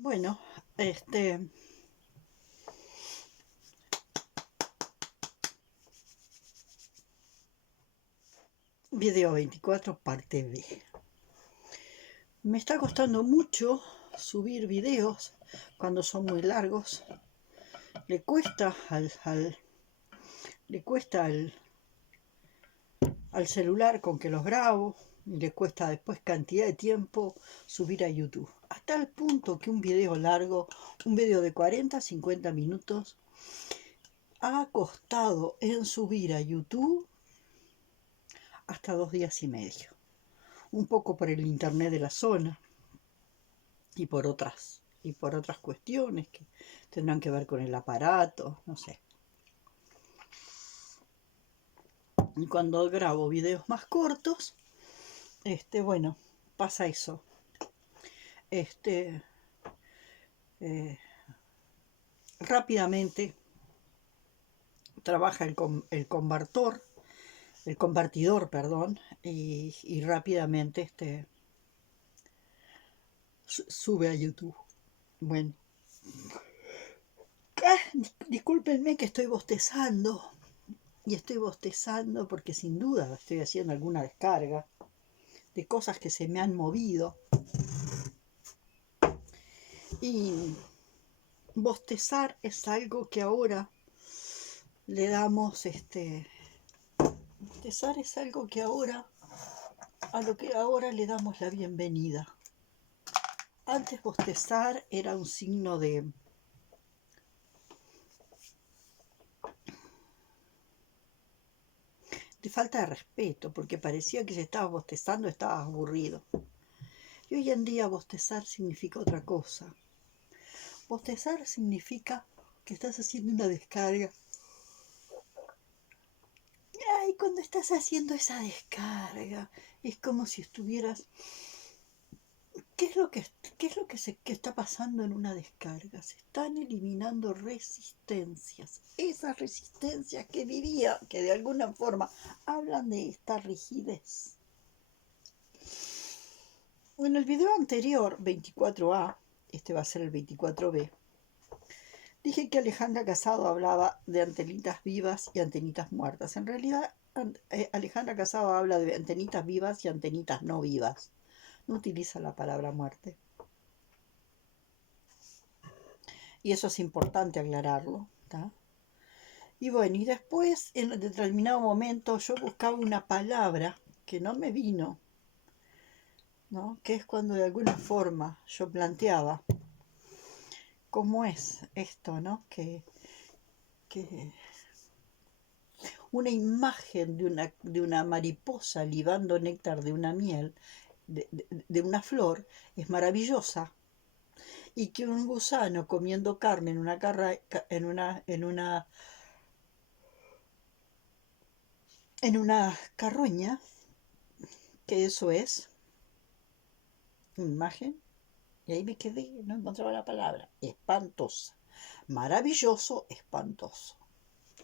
Bueno, video 24 parte B. Me está costando mucho subir videos cuando son muy largos. Le cuesta al celular con que los grabo, y le cuesta después cantidad de tiempo subir a YouTube. Hasta el punto que un video largo, un video de 40-50 minutos, ha costado en subir a YouTube hasta 2 días y medio. Un poco por el internet de la zona y por otras cuestiones que tendrán que ver con el aparato, no sé. Y cuando grabo videos más cortos, bueno, pasa eso. Rápidamente trabaja el convertidor, perdón, y rápidamente sube a YouTube. Bueno, discúlpenme que estoy bostezando. Y estoy bostezando porque sin duda estoy haciendo alguna descarga de cosas que se me han movido. Y bostezar es algo que ahora le damos, bostezar es algo que ahora, a lo que ahora le damos la bienvenida. Antes bostezar era un signo de falta de respeto, porque parecía que si estabas bostezando estabas aburrido. Y hoy en día bostezar significa otra cosa. Bostezar significa que estás haciendo una descarga. Y cuando estás haciendo esa descarga, es como si estuvieras... ¿Qué es lo que está pasando en una descarga? Se están eliminando resistencias. Esas resistencias que diría que de alguna forma hablan de esta rigidez. En el video anterior, 24A, este va a ser el 24B, dije que Alejandra Casado hablaba de antenitas vivas y antenitas muertas. En realidad, Alejandra Casado habla de antenitas vivas y antenitas no vivas. No utiliza la palabra muerte. Y eso es importante aclararlo, ¿tá? Y bueno, y después, en determinado momento, yo buscaba una palabra que no me vino, ¿no? Que es cuando de alguna forma yo planteaba cómo es esto, ¿no? Que una imagen de una mariposa libando néctar de una miel, de una flor, es maravillosa, y que un gusano comiendo carne en una carroña, que eso es una imagen, y ahí me quedé, no encontraba la palabra, espantosa. Maravilloso, espantoso,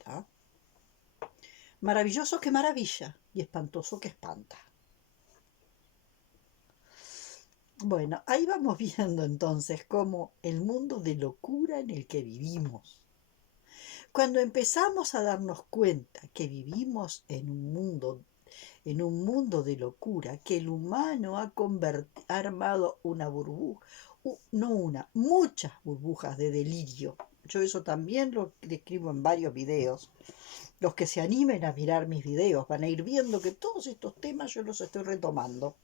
¿tá? Maravilloso que maravilla y espantoso que espanta. Bueno, ahí vamos viendo entonces cómo el mundo de locura en el que vivimos. Cuando empezamos a darnos cuenta que vivimos en un mundo de locura, que el humano ha armado una burbuja, muchas burbujas de delirio. Yo eso también lo describo en varios videos. Los que se animen a mirar mis videos van a ir viendo que todos estos temas yo los estoy retomando.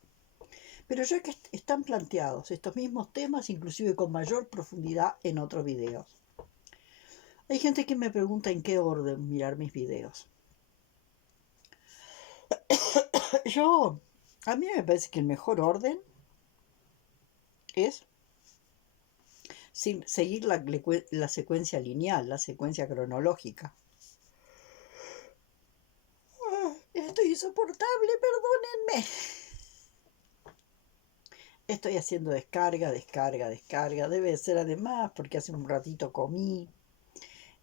Pero ya que están planteados estos mismos temas, inclusive con mayor profundidad en otros videos. Hay gente que me pregunta en qué orden mirar mis videos. A mí me parece que el mejor orden es seguir la secuencia lineal, la secuencia cronológica. Estoy insoportable, perdónenme. Estoy haciendo descarga. Debe ser además porque hace un ratito comí.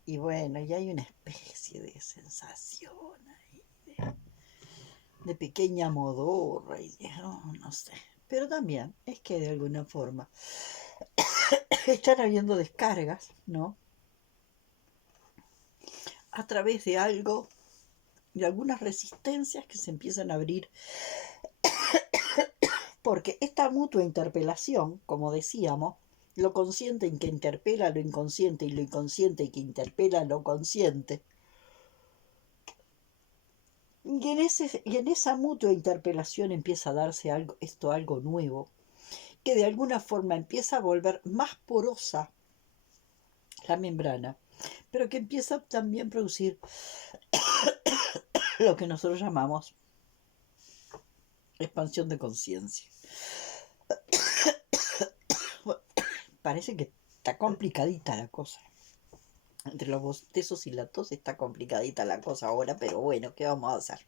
Y bueno, y hay una especie de sensación ahí de pequeña modorra y no sé. Pero también es que de alguna forma están habiendo descargas, ¿no? A través de algo, de algunas resistencias que se empiezan a abrir, porque esta mutua interpelación, como decíamos, lo consciente que interpela lo inconsciente y lo inconsciente que interpela lo consciente, y en esa mutua interpelación empieza a darse algo nuevo, que de alguna forma empieza a volver más porosa la membrana, pero que empieza también a producir lo que nosotros llamamos expansión de conciencia. Bueno, parece que está complicadita la cosa. Entre los bostezos y la tos está complicadita la cosa ahora, pero bueno, ¿qué vamos a hacer?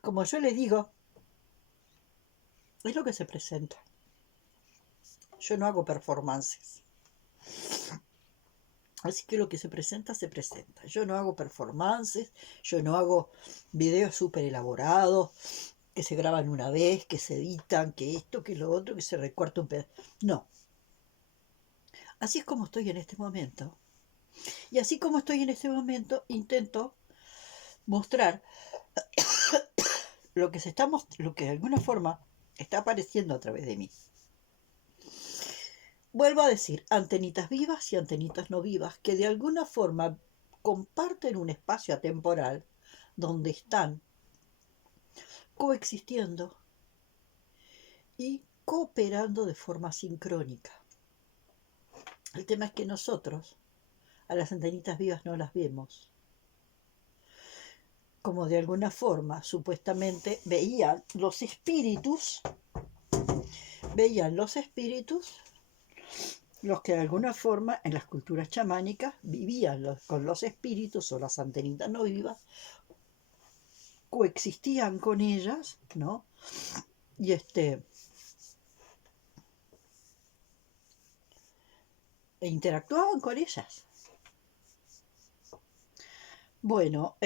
Como yo les digo, es lo que se presenta. Yo no hago performances. Así que lo que se presenta, se presenta. Yo no hago performances, yo no hago videos súper elaborados, que se graban una vez, que se editan, que esto, que lo otro, que se recorta un pedazo. No. Así es como estoy en este momento. Y así como estoy en este momento, intento mostrar lo que de alguna forma está apareciendo a través de mí. Vuelvo a decir, antenitas vivas y antenitas no vivas, que de alguna forma comparten un espacio atemporal donde están coexistiendo y cooperando de forma sincrónica. El tema es que nosotros a las antenitas vivas no las vemos. Como de alguna forma, supuestamente, veían los espíritus, los que de alguna forma en las culturas chamánicas vivían con los espíritus o las antenitas no vivas, coexistían con ellas, ¿no? Y e interactuaban con ellas. Bueno,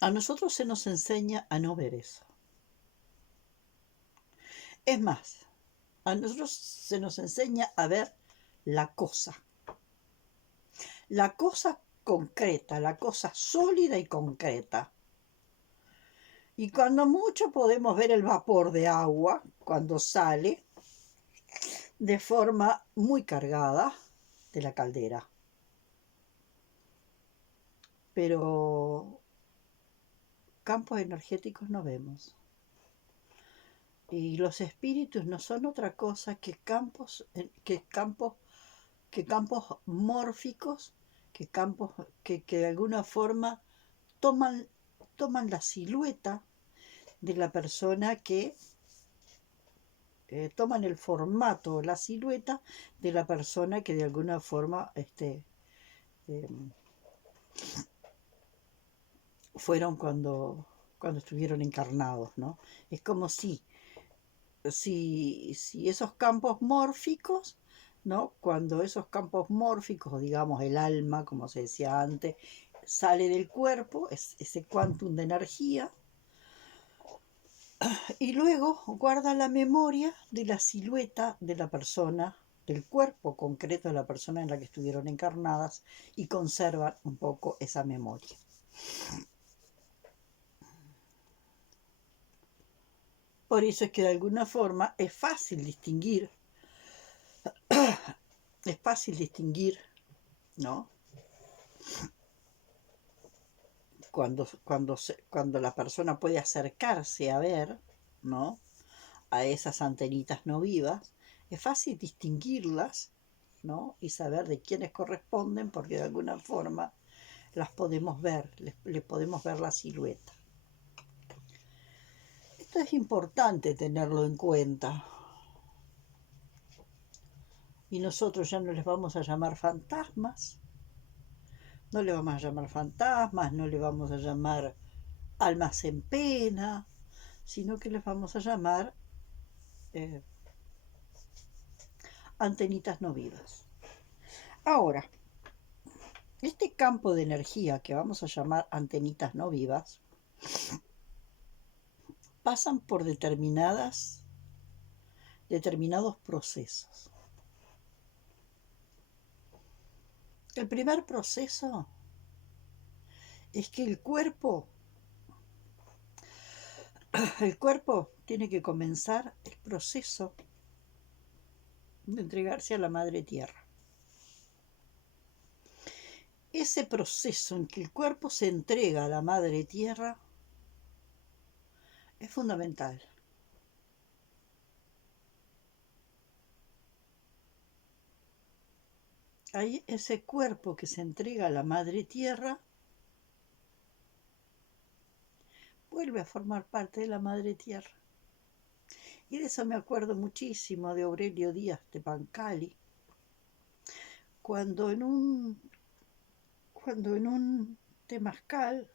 a nosotros se nos enseña a no ver eso. Es más, a nosotros se nos enseña a ver la cosa concreta, la cosa sólida y concreta. Y cuando mucho podemos ver el vapor de agua cuando sale de forma muy cargada de la caldera. Pero campos energéticos no vemos. Y los espíritus no son otra cosa que campos mórficos, que de alguna forma toman la silueta de la persona que toman el formato, la silueta de la persona que de alguna forma fueron cuando estuvieron encarnados, ¿no? Es como si esos campos mórficos, ¿no? Cuando esos campos mórficos, digamos el alma, como se decía antes, sale del cuerpo, ese quantum de energía, y luego guarda la memoria de la silueta de la persona, del cuerpo concreto de la persona en la que estuvieron encarnadas, y conservan un poco esa memoria. Por eso es que de alguna forma es fácil distinguir, ¿no? Cuando la persona puede acercarse a ver, ¿no? A esas antenitas no vivas, es fácil distinguirlas, ¿no? Y saber de quiénes corresponden, porque de alguna forma las podemos ver, les podemos ver la silueta. Esto es importante tenerlo en cuenta. Y nosotros ya no les vamos a llamar fantasmas, no le vamos a llamar fantasmas, no le vamos a llamar almas en pena, sino que les vamos a llamar antenitas no vivas. Ahora, Este campo de energía que vamos a llamar antenitas no vivas pasan por determinados procesos. El primer proceso es que el cuerpo tiene que comenzar el proceso de entregarse a la madre tierra. Ese proceso en que el cuerpo se entrega a la madre tierra es fundamental. Ahí ese cuerpo que se entrega a la madre tierra vuelve a formar parte de la madre tierra. Y de eso me acuerdo muchísimo de Aurelio Díaz de Pancali, cuando en un temazcal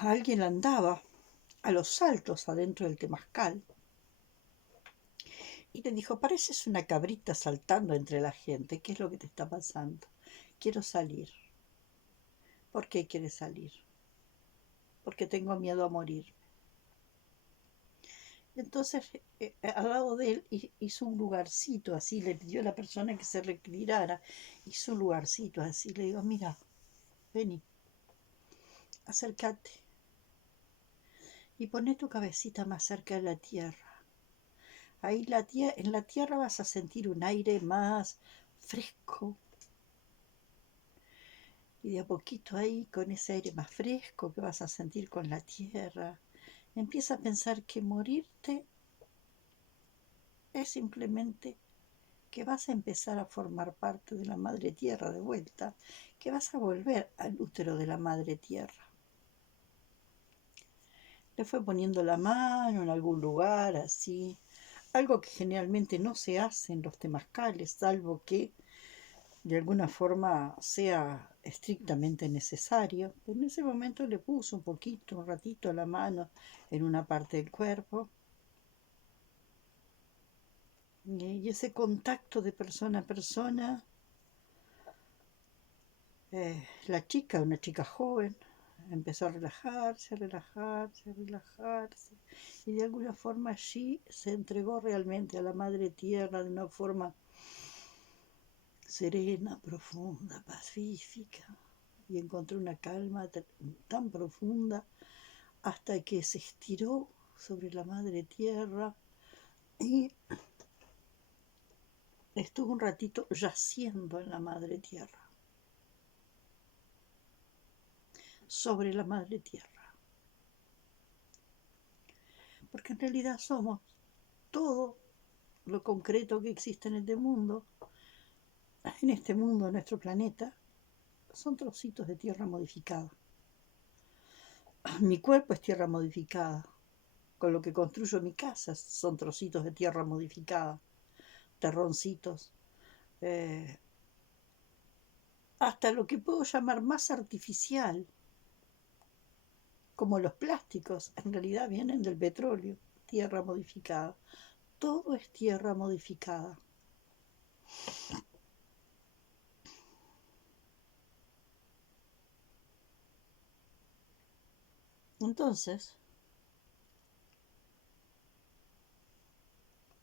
alguien andaba a los saltos adentro del temazcal y le dijo: pareces una cabrita saltando entre la gente, ¿qué es lo que te está pasando? Quiero salir. ¿Por qué quieres salir? Porque tengo miedo a morir. Entonces, al lado de él hizo un lugarcito así, le pidió a la persona que se retirara, hizo un lugarcito así, le digo: mira, vení, acércate y poné tu cabecita más cerca de la tierra. Ahí en la tierra vas a sentir un aire más fresco. Y de a poquito ahí, con ese aire más fresco que vas a sentir con la tierra, empieza a pensar que morirte es simplemente que vas a empezar a formar parte de la madre tierra de vuelta, que vas a volver al útero de la madre tierra. Le fue poniendo la mano en algún lugar así, algo que generalmente no se hace en los temazcales, salvo que de alguna forma sea estrictamente necesario. En ese momento le puso un ratito la mano en una parte del cuerpo. Y ese contacto de persona a persona, una chica joven, empezó a relajarse, a relajarse, a relajarse. Y de alguna forma allí se entregó realmente a la madre tierra de una forma serena, profunda, pacífica. Y encontró una calma tan profunda hasta que se estiró sobre la madre tierra y estuvo un ratito yaciendo en la madre tierra, sobre la madre tierra. Porque en realidad somos todo lo concreto que existe en este mundo, en nuestro planeta, son trocitos de tierra modificada. Mi cuerpo es tierra modificada. Con lo que construyo mi casa son trocitos de tierra modificada, terroncitos, hasta lo que puedo llamar más artificial, como los plásticos, en realidad vienen del petróleo, tierra modificada. Todo es tierra modificada. Entonces,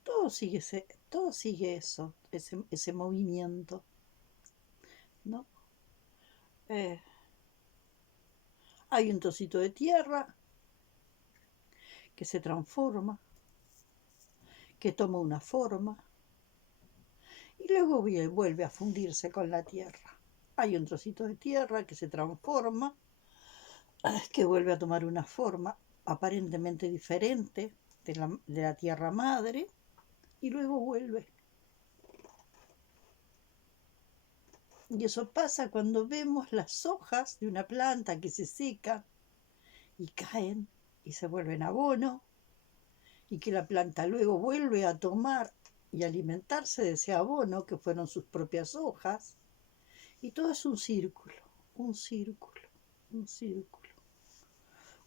todo sigue eso, ese movimiento, ¿no? Eh, Hay un trocito de tierra que se transforma, que toma una forma y luego vuelve a fundirse con la tierra. Hay un trocito de tierra que se transforma, que vuelve a tomar una forma aparentemente diferente de la tierra madre y luego vuelve. Y eso pasa cuando vemos las hojas de una planta que se secan y caen y se vuelven abono y que la planta luego vuelve a tomar y alimentarse de ese abono que fueron sus propias hojas. Y todo es un círculo, un círculo, un círculo,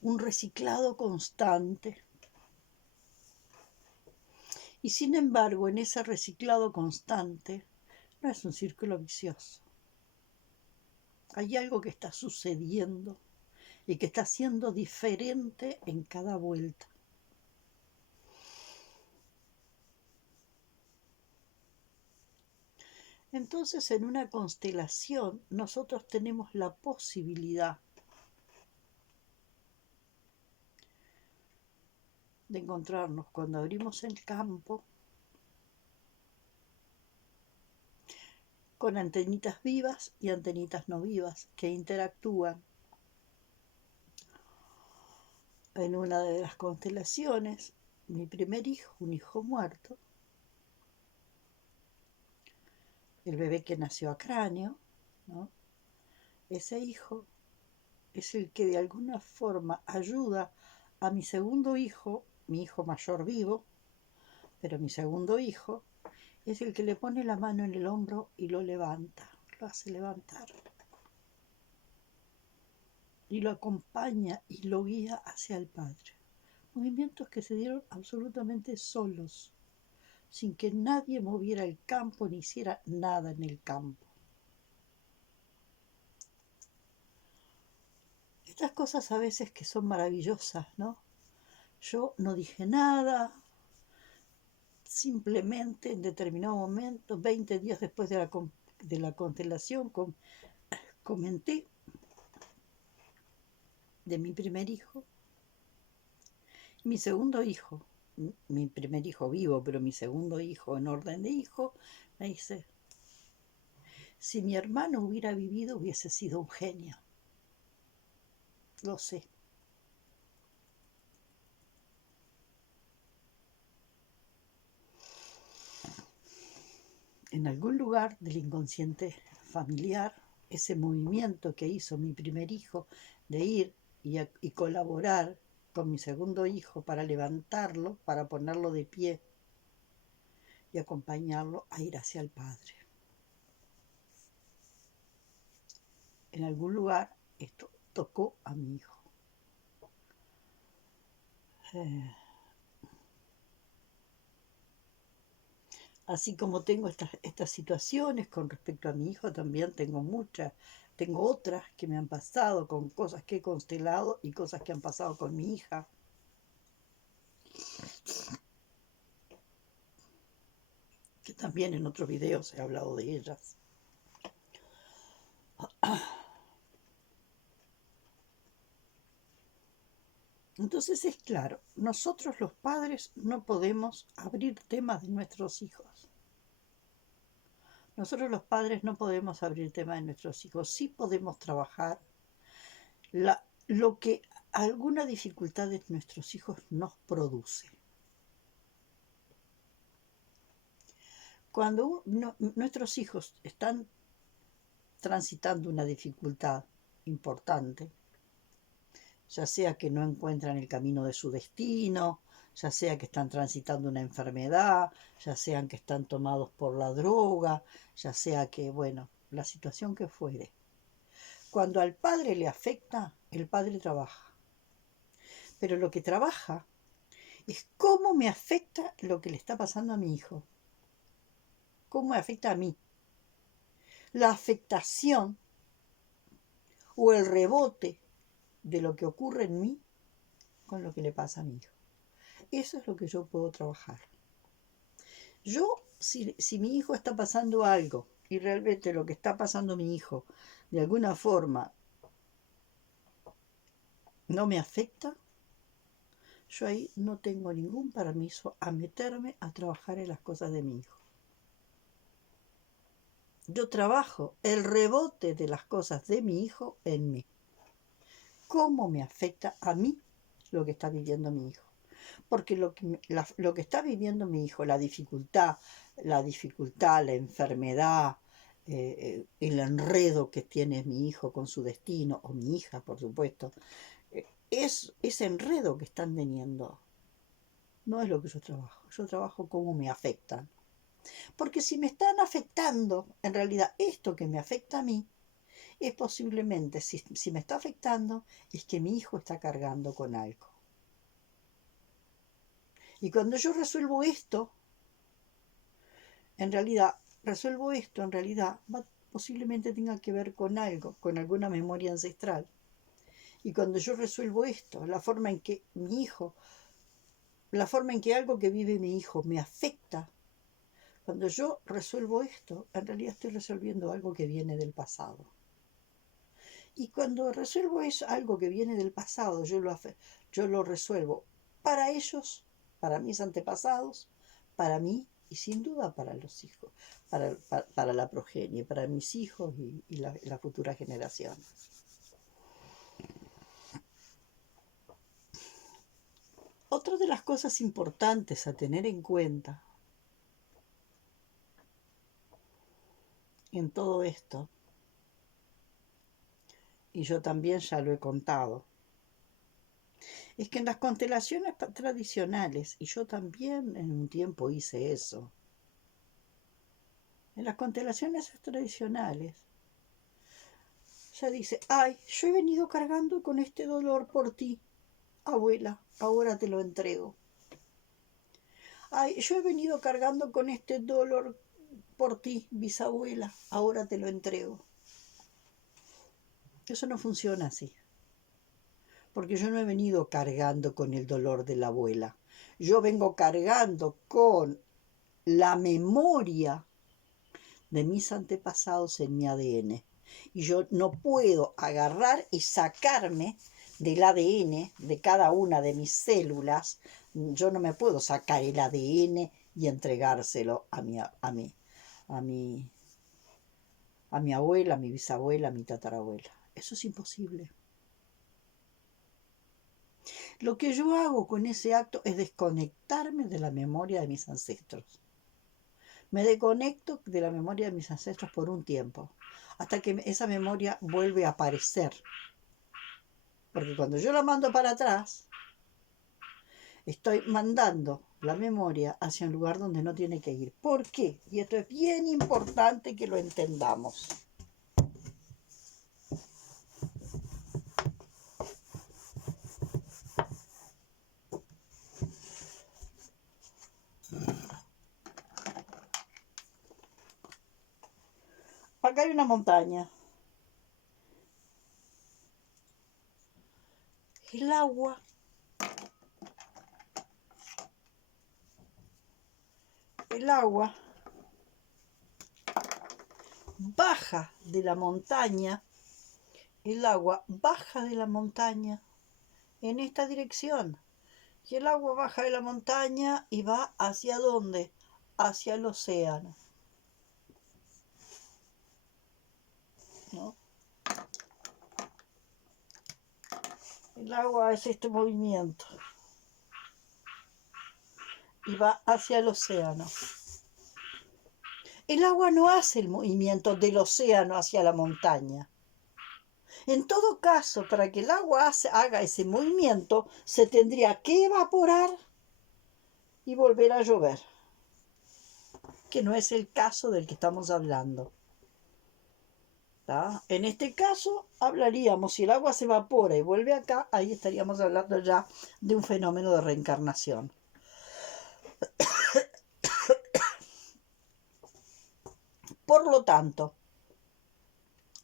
un reciclado constante. Y sin embargo, en ese reciclado constante, no es un círculo vicioso. Hay algo que está sucediendo y que está siendo diferente en cada vuelta. Entonces, en una constelación, nosotros tenemos la posibilidad de encontrarnos cuando abrimos el campo con antenitas vivas y antenitas no vivas que interactúan. En una de las constelaciones, mi primer hijo, un hijo muerto, el bebé que nació a cráneo, ¿no? Ese hijo es el que de alguna forma ayuda a mi segundo hijo, mi hijo mayor vivo, pero mi segundo hijo es el que le pone la mano en el hombro y lo levanta, lo hace levantar. Y lo acompaña y lo guía hacia el Padre. Movimientos que se dieron absolutamente solos, sin que nadie moviera el campo ni hiciera nada en el campo. Estas cosas a veces que son maravillosas, ¿no? Yo no dije nada, simplemente en determinado momento, 20 días después de la constelación, comenté de mi primer hijo. Mi segundo hijo, mi primer hijo vivo, pero mi segundo hijo en orden de hijo, me dice, si mi hermano hubiera vivido hubiese sido un genio. Lo sé. En algún lugar del inconsciente familiar, ese movimiento que hizo mi primer hijo de ir y colaborar con mi segundo hijo para levantarlo, para ponerlo de pie y acompañarlo a ir hacia el Padre. En algún lugar esto tocó a mi hijo. Así como tengo estas situaciones con respecto a mi hijo, también tengo otras que me han pasado con cosas que he constelado y cosas que han pasado con mi hija. Que también en otros videos he hablado de ellas. Entonces es claro, nosotros los padres no podemos abrir temas de nuestros hijos. Nosotros los padres no podemos abrir temas de nuestros hijos. Sí podemos trabajar lo que alguna dificultad de nuestros hijos nos produce. Cuando nuestros hijos están transitando una dificultad importante, ya sea que no encuentran el camino de su destino, ya sea que están transitando una enfermedad, ya sean que están tomados por la droga, ya sea que, bueno, la situación que fuere. Cuando al padre le afecta, el padre trabaja. Pero lo que trabaja es cómo me afecta lo que le está pasando a mi hijo. ¿Cómo me afecta a mí? La afectación o el rebote de lo que ocurre en mí con lo que le pasa a mi hijo. Eso es lo que yo puedo trabajar. Yo, si mi hijo está pasando algo y realmente lo que está pasando a mi hijo de alguna forma no me afecta, yo ahí no tengo ningún permiso a meterme a trabajar en las cosas de mi hijo. Yo trabajo el rebote de las cosas de mi hijo en mí. ¿Cómo me afecta a mí lo que está viviendo mi hijo? Porque lo que está viviendo mi hijo, la dificultad, la enfermedad, el enredo que tiene mi hijo con su destino, o mi hija, por supuesto, es ese enredo que están teniendo. No es lo que yo trabajo cómo me afectan. Porque si me están afectando, en realidad esto que me afecta a mí, es posiblemente, si me está afectando, es que mi hijo está cargando con algo. Y cuando yo resuelvo esto, en realidad posiblemente tenga que ver con algo, con alguna memoria ancestral. Y cuando yo resuelvo esto, la forma en que algo que vive mi hijo me afecta, cuando yo resuelvo esto, en realidad estoy resolviendo algo que viene del pasado. Y cuando resuelvo algo que viene del pasado, yo lo resuelvo para ellos, para mis antepasados, para mí y sin duda para los hijos, para la progenie, para mis hijos y la futura generación. Otra de las cosas importantes a tener en cuenta en todo esto, y yo también ya lo he contado, es que en las constelaciones tradicionales, y yo también en un tiempo hice eso, en las constelaciones tradicionales, ya dice, ay, yo he venido cargando con este dolor por ti, abuela, ahora te lo entrego. Ay, yo he venido cargando con este dolor por ti, bisabuela, ahora te lo entrego. Eso no funciona así. Porque yo no he venido cargando con el dolor de la abuela. Yo vengo cargando con la memoria de mis antepasados en mi ADN. Y yo no puedo agarrar y sacarme del ADN de cada una de mis células. Yo no me puedo sacar el ADN y entregárselo a mi abuela, a mi bisabuela, a mi tatarabuela. Eso es imposible. Lo que yo hago con ese acto es desconectarme de la memoria de mis ancestros. Me desconecto de la memoria de mis ancestros por un tiempo, hasta que esa memoria vuelve a aparecer. Porque cuando yo la mando para atrás, estoy mandando la memoria hacia un lugar donde no tiene que ir. ¿Por qué? Y esto es bien importante que lo entendamos. Acá hay una montaña. El agua baja de la montaña, el agua baja de la montaña en esta dirección. Y el agua baja de la montaña y va ¿hacia dónde? Hacia el océano. ¿No? El agua es este movimiento y va hacia el océano. El agua no hace el movimiento del océano hacia la montaña. En todo caso, para que el agua haga ese movimiento, se tendría que evaporar y volver a llover, que no es el caso del que estamos hablando. ¿Tá? En este caso, hablaríamos, si el agua se evapora y vuelve acá, ahí estaríamos hablando ya de un fenómeno de reencarnación. Por lo tanto,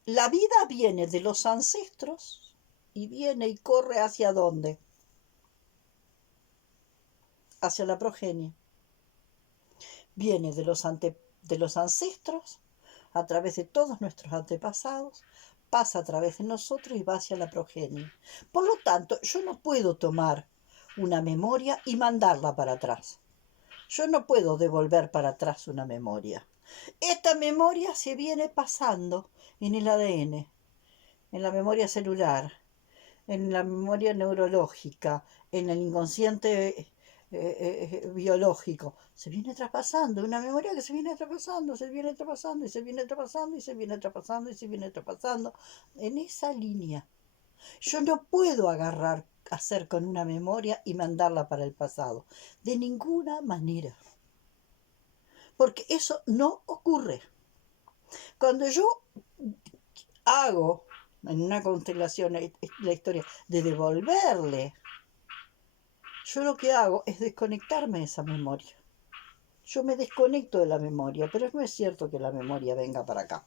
la vida viene de los ancestros y viene y corre ¿hacia dónde? Hacia la progenie. Viene de los ancestros, a través de todos nuestros antepasados, pasa a través de nosotros y va hacia la progenie. Por lo tanto, yo no puedo tomar una memoria y mandarla para atrás. Yo no puedo devolver para atrás una memoria. Esta memoria se viene pasando en el ADN, en la memoria celular, en la memoria neurológica, en el inconsciente biológico. Se viene traspasando, una memoria que se viene traspasando, se viene traspasando y se viene traspasando y se viene traspasando y se viene traspasando en esa línea. Yo no puedo hacer con una memoria y mandarla para el pasado, de ninguna manera. Porque eso no ocurre. Cuando yo hago en una constelación la historia de devolverle, yo lo que hago es desconectarme de esa memoria. Yo me desconecto de la memoria, pero no es cierto que la memoria venga para acá.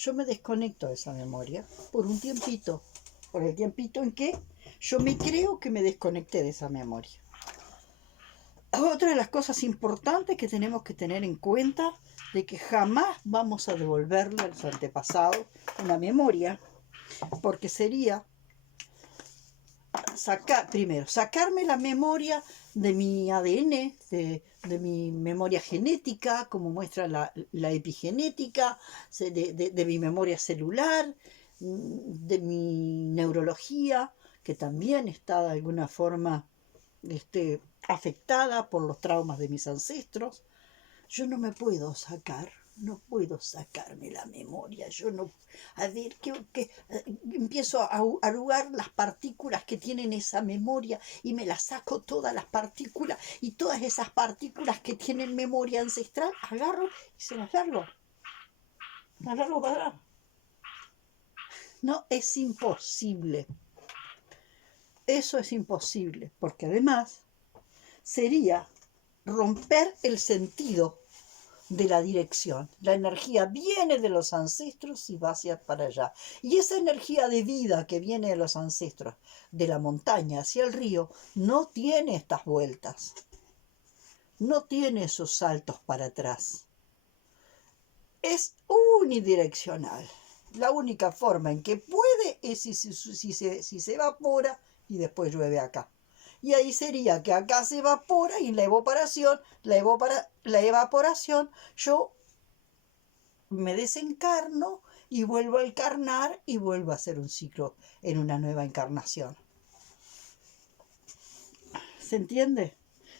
yo me desconecto de esa memoria por un tiempito, por el tiempito en que yo me creo que me desconecté de esa memoria. Otra de las cosas importantes que tenemos que tener en cuenta de que jamás vamos a devolverle a los antepasados una memoria, porque sería sacarme la memoria de mi ADN, de mi memoria genética, como muestra la epigenética, de mi memoria celular, de mi neurología, que también está de alguna forma afectada por los traumas de mis ancestros. Yo no me puedo sacar, no puedo sacarme la memoria. Yo no, a ver, empiezo a arrugar las partículas que tienen esa memoria y me las saco todas las partículas y todas esas partículas que tienen memoria ancestral, agarro y se las largo. Las largo para atrás. No, es imposible. Eso es imposible, porque además sería romper el sentido de la dirección. La energía viene de los ancestros y va hacia para allá. Y esa energía de vida que viene de los ancestros, de la montaña hacia el río, no tiene estas vueltas. No tiene esos saltos para atrás. Es unidireccional. La única forma en que puede es si se evapora y después llueve acá. Y ahí sería que acá se evapora y en la evaporación yo me desencarno y vuelvo a encarnar y vuelvo a hacer un ciclo en una nueva encarnación. ¿Se entiende?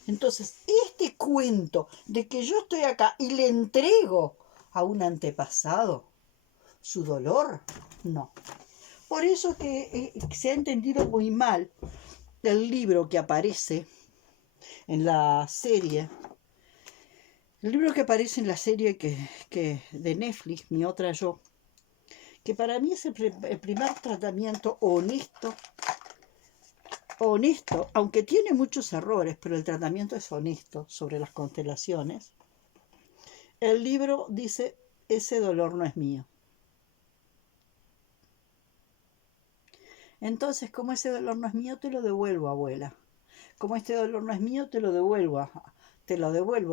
Entonces, este cuento de que yo estoy acá y le entrego a un antepasado su dolor, no. Por eso que se ha entendido muy mal el libro que aparece en la serie. El libro que aparece en la serie que de Netflix, Mi Otra Yo, que para mí es el primer tratamiento honesto, aunque tiene muchos errores, pero el tratamiento es honesto sobre las constelaciones. El libro dice, ese dolor no es mío. Entonces, como ese dolor no es mío, te lo devuelvo, abuela. Como este dolor no es mío, te lo devuelvo,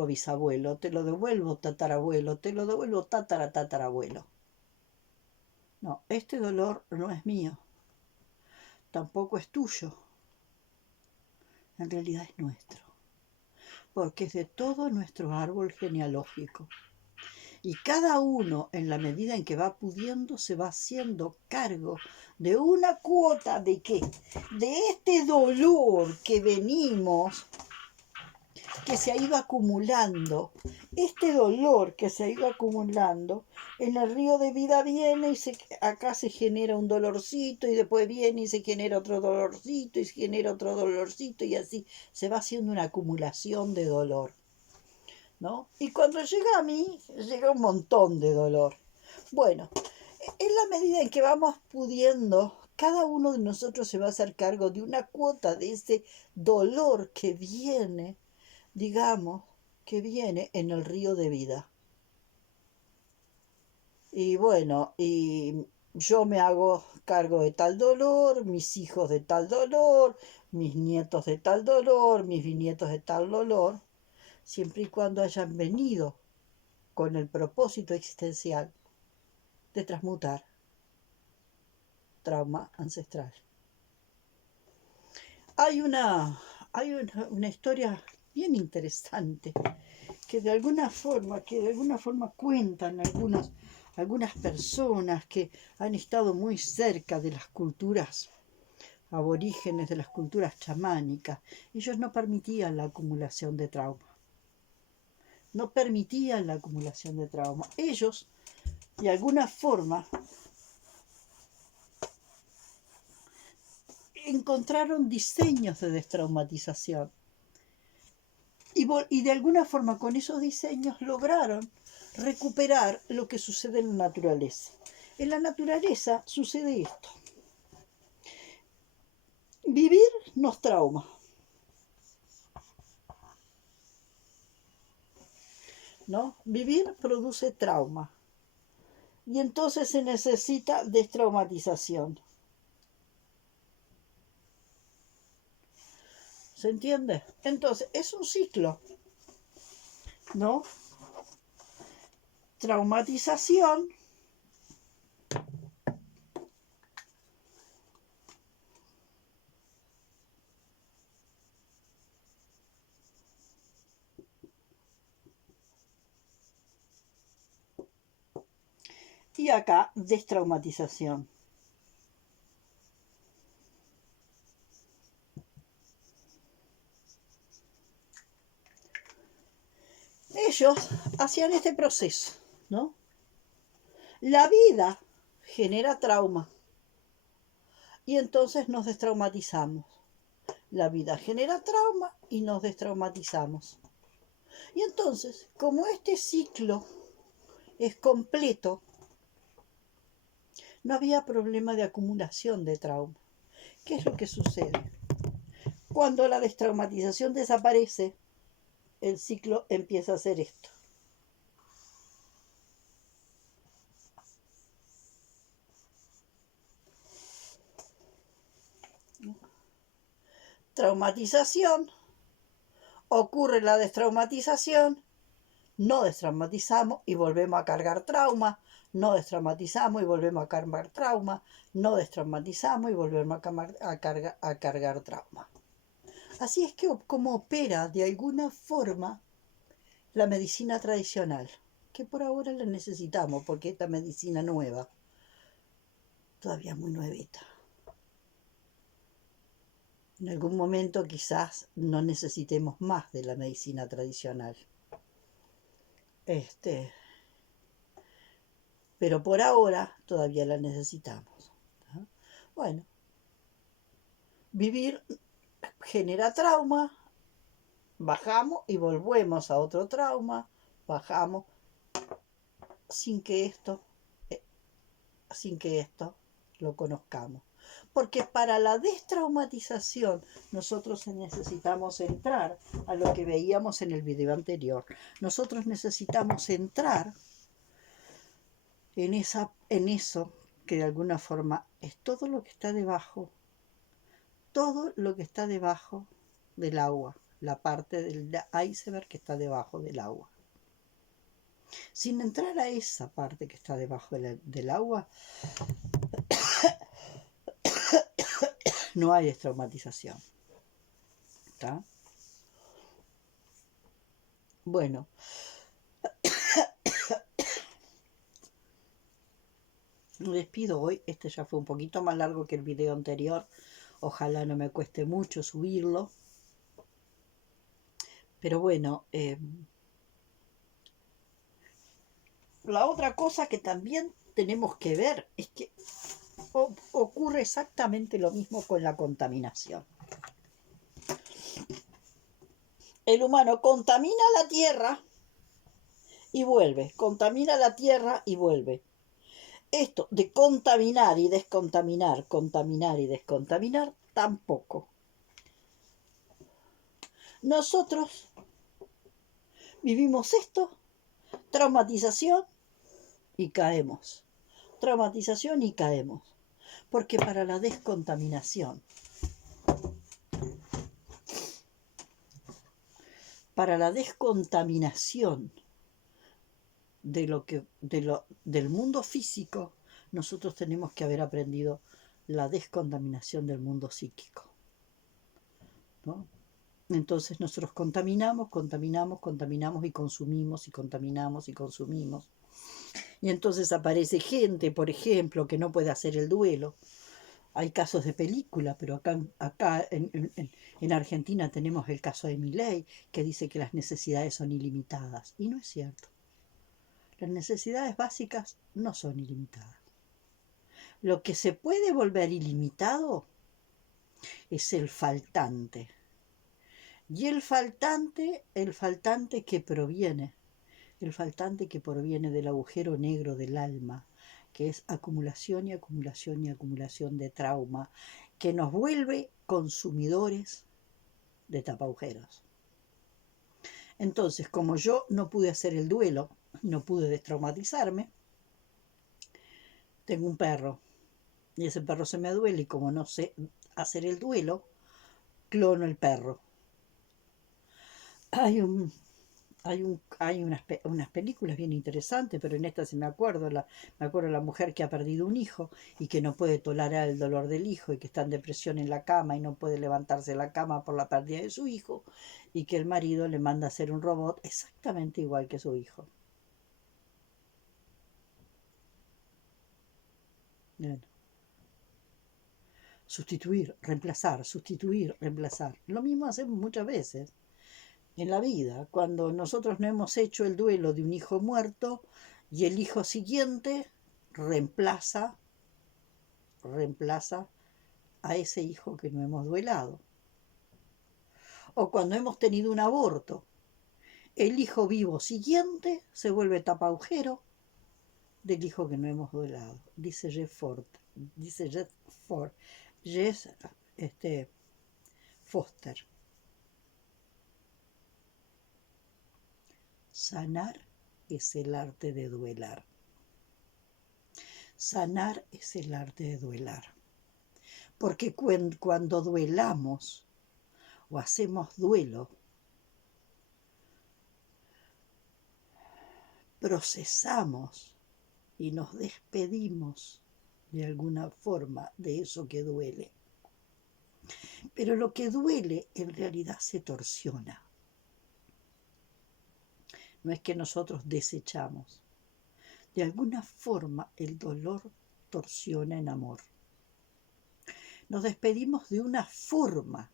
bisabuelo, te lo devuelvo, tatarabuelo, te lo devuelvo, tatarabuelo. No, este dolor no es mío, tampoco es tuyo. En realidad es nuestro, porque es de todo nuestro árbol genealógico. Y cada uno, en la medida en que va pudiendo, se va haciendo cargo de una cuota de ¿qué? De este dolor que venimos, que se ha ido acumulando. Este dolor que se ha ido acumulando, en el río de vida viene y acá se genera un dolorcito y después viene y se genera otro dolorcito y se genera otro dolorcito y así se va haciendo una acumulación de dolor, ¿no? Y cuando llega a mí, llega un montón de dolor. Bueno, en la medida en que vamos pudiendo, cada uno de nosotros se va a hacer cargo de una cuota de ese dolor que viene, digamos, que viene en el río de vida. Y bueno, y yo me hago cargo de tal dolor, mis hijos de tal dolor, mis nietos de tal dolor, mis bisnietos de tal dolor, siempre y cuando hayan venido con el propósito existencial de transmutar trauma ancestral. Hay una historia bien interesante que de alguna forma cuentan algunas personas que han estado muy cerca de las culturas aborígenes, de las culturas chamánicas. Ellos no permitían la acumulación de trauma. No permitían la acumulación de trauma. Ellos, de alguna forma, encontraron diseños de destraumatización. Y de alguna forma con esos diseños lograron recuperar lo que sucede en la naturaleza. En la naturaleza sucede esto. Vivir nos trauma. ¿No? Vivir produce trauma. Y entonces se necesita destraumatización. ¿Se entiende? Entonces, es un ciclo, ¿no? Traumatización. Y acá, destraumatización. Ellos hacían este proceso, ¿no? La vida genera trauma y entonces nos destraumatizamos. La vida genera trauma y nos destraumatizamos. Y entonces, como este ciclo es completo, no había problema de acumulación de trauma. ¿Qué es lo que sucede? Cuando la destraumatización desaparece, el ciclo empieza a hacer esto. Traumatización, ocurre la destraumatización, no destraumatizamos y volvemos a cargar trauma, no destraumatizamos y volvemos a cargar trauma, no destraumatizamos y volvemos a cargar trauma. Así es que como opera de alguna forma la medicina tradicional, que por ahora la necesitamos porque esta medicina nueva todavía es muy nuevita. En algún momento quizás no necesitemos más de la medicina tradicional. Pero por ahora todavía la necesitamos. ¿No? Bueno, vivir genera trauma, bajamos y volvemos a otro trauma, bajamos sin que esto, sin que esto lo conozcamos. Porque para la destraumatización nosotros necesitamos entrar a lo que veíamos en el video anterior. Nosotros necesitamos entrar en eso que de alguna forma es todo lo que está debajo, todo lo que está debajo del agua, la parte del iceberg que está debajo del agua. Sin entrar a esa parte que está debajo del agua, no hay destraumatización. ¿Está? Bueno, me despido hoy. Este ya fue un poquito más largo que el video anterior. Ojalá no me cueste mucho subirlo. Pero bueno, la otra cosa que también tenemos que ver es que ocurre exactamente lo mismo con la contaminación. El humano contamina la tierra y vuelve, contamina la tierra y vuelve. Esto de contaminar y descontaminar, contaminar y descontaminar, tampoco. Nosotros vivimos esto, traumatización y caemos. Traumatización y caemos. Porque para la descontaminación, del mundo físico, nosotros tenemos que haber aprendido la descontaminación del mundo psíquico, ¿no? Entonces nosotros contaminamos y consumimos y contaminamos y consumimos. Y entonces aparece gente, por ejemplo, que no puede hacer el duelo. Hay casos de película, pero acá en Argentina tenemos el caso de Milei, que dice que las necesidades son ilimitadas. Y no es cierto. Las necesidades básicas no son ilimitadas. Lo que se puede volver ilimitado es el faltante. Y el faltante que proviene del agujero negro del alma, que es acumulación y acumulación y acumulación de trauma, que nos vuelve consumidores de tapaujeros. Entonces, como yo no pude hacer el duelo, no pude destraumatizarme, Tengo un perro y ese perro se me duele y como no sé hacer el duelo, clono el perro. Hay un, hay unas películas bien interesantes, pero en esta sí me acuerdo la mujer que ha perdido un hijo y que no puede tolerar el dolor del hijo y que está en depresión en la cama y no puede levantarse de la cama por la pérdida de su hijo y que el marido le manda a hacer un robot exactamente igual que su hijo. Bueno, sustituir, reemplazar. Lo mismo hacemos muchas veces en la vida, cuando nosotros no hemos hecho el duelo de un hijo muerto y el hijo siguiente reemplaza, reemplaza a ese hijo que no hemos duelado. O cuando hemos tenido un aborto, el hijo vivo siguiente se vuelve tapa-agujero del hijo que no hemos duelado. Dice Jeff Ford, dice Jeff Ford, Jeff Foster. Sanar es el arte de duelar. Sanar es el arte de duelar. Porque cuando duelamos o hacemos duelo, procesamos y nos despedimos de alguna forma de eso que duele. Pero lo que duele en realidad se torsiona. No es que nosotros desechamos. De alguna forma el dolor torsiona en amor. Nos despedimos de una forma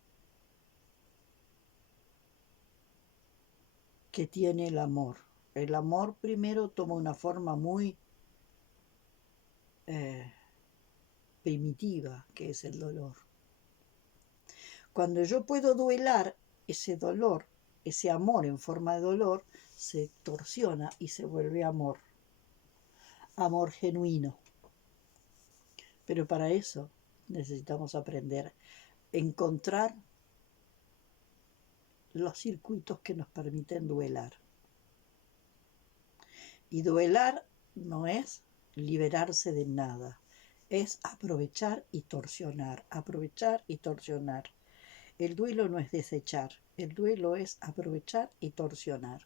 que tiene el amor. El amor primero toma una forma muy primitiva, que es el dolor. Cuando yo puedo duelar ese dolor, ese amor en forma de dolor, se torsiona y se vuelve amor. Amor genuino. Pero para eso necesitamos aprender a encontrar los circuitos que nos permiten duelar. Y duelar no es liberarse de nada, es aprovechar y torsionar, aprovechar y torsionar. El duelo no es desechar, el duelo es aprovechar y torsionar.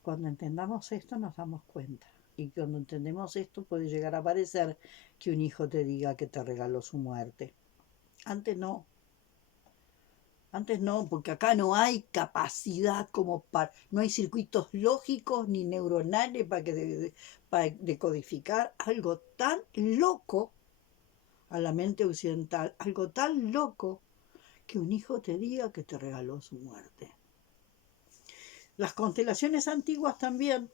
Cuando entendamos esto nos damos cuenta. Y cuando entendemos esto puede llegar a parecer que un hijo te diga que te regaló su muerte. Antes no. Antes no, porque acá no hay capacidad como para, no hay circuitos lógicos ni neuronales para decodificar algo tan loco a la mente occidental, algo tan loco que un hijo te diga que te regaló su muerte. Las constelaciones antiguas también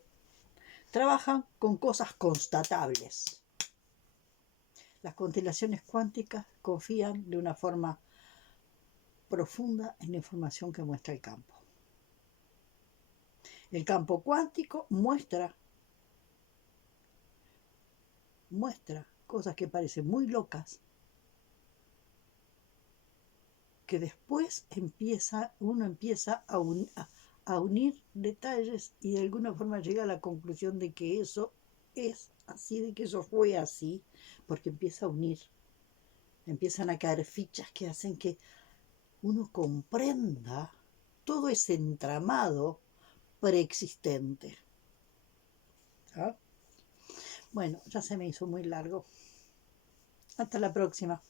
trabajan con cosas constatables. Las constelaciones cuánticas confían de una forma profunda en la información que muestra el campo. El campo cuántico muestra cosas que parecen muy locas, que después uno empieza a unir detalles y de alguna forma llega a la conclusión de que eso es así, de que eso fue así, porque empieza a unir, empiezan a caer fichas que hacen que uno comprenda todo ese entramado preexistente. ¿Ah? Bueno, ya se me hizo muy largo. Hasta la próxima.